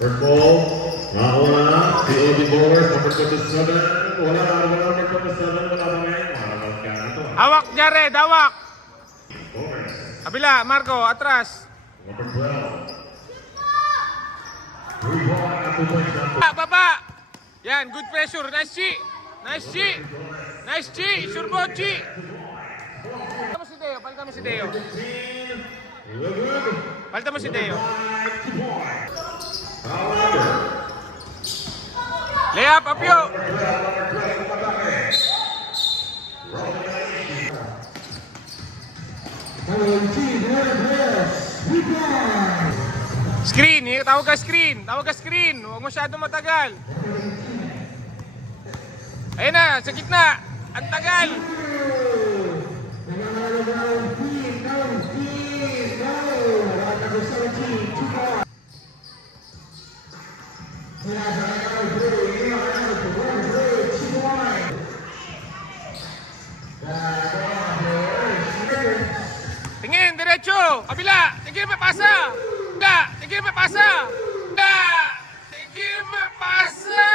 Purple, wala. Si Obi Bowers, number 27. Wala number 27. Wala ba ngayon? Malawag ka na ito. Hawak, Jared, hawak. Bowers, Kabila, Marco, atras. number 12. 3 ball at 2 points down. Baba. Yan, good pressure. Nice G. Nice G. Nice G. Surbo G. Palta mo si Deo. Palta mo si Deo. Palta mo si Deo. Layup, Apyo. Screen, tawag ka screen. Tawag ka screen. Huwag masyadong matagal. Ayun na, sa gitna. Ang tagal. Tingin, diretso. Kabila. Tingin, may pasa. Tingin, may pasa. Tingin, may pasa.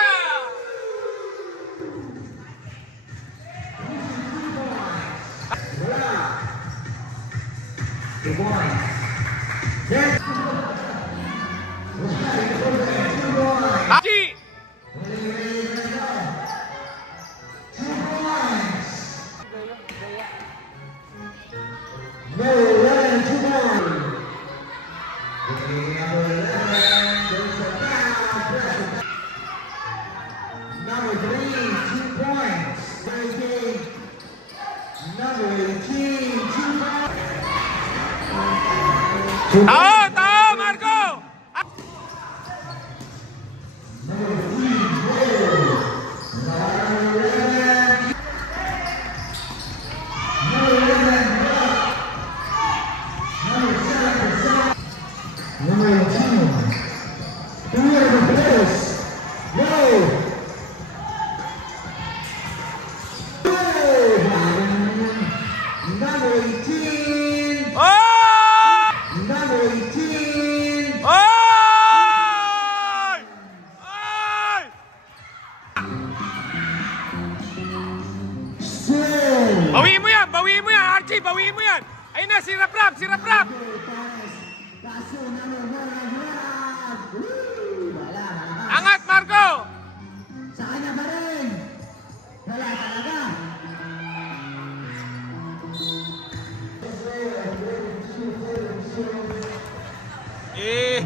Haji. Number 3, 2 points. Number 18, 2 points. Tao, Marco. Number 18. Two of the players. Go. Number 18. Oh! Number 18. Oy! Oy! Still. Bawiin mo yan, Archie, bawiin mo yan. Ayun na, si Rap-Rap. Kaso number 1. Wala. Angat, Marco. Sa kanya pa rin. Wala talaga. Eh.